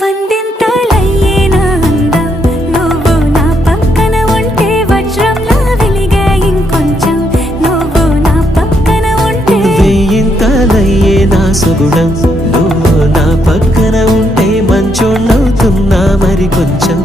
వందింతలయ్యేనా అందం నువ్వు నా పక్కన ఉంటే వజ్రంలా వెలిగే ఇంకొంచెం నువ్వు నా పక్కన ఉంటే వెయ్యింతలయ్యేనా సుగుణం నువ్వు నా పక్కన ఉంటే మంచోణ్ణవుతున్నా మరి కొంచెం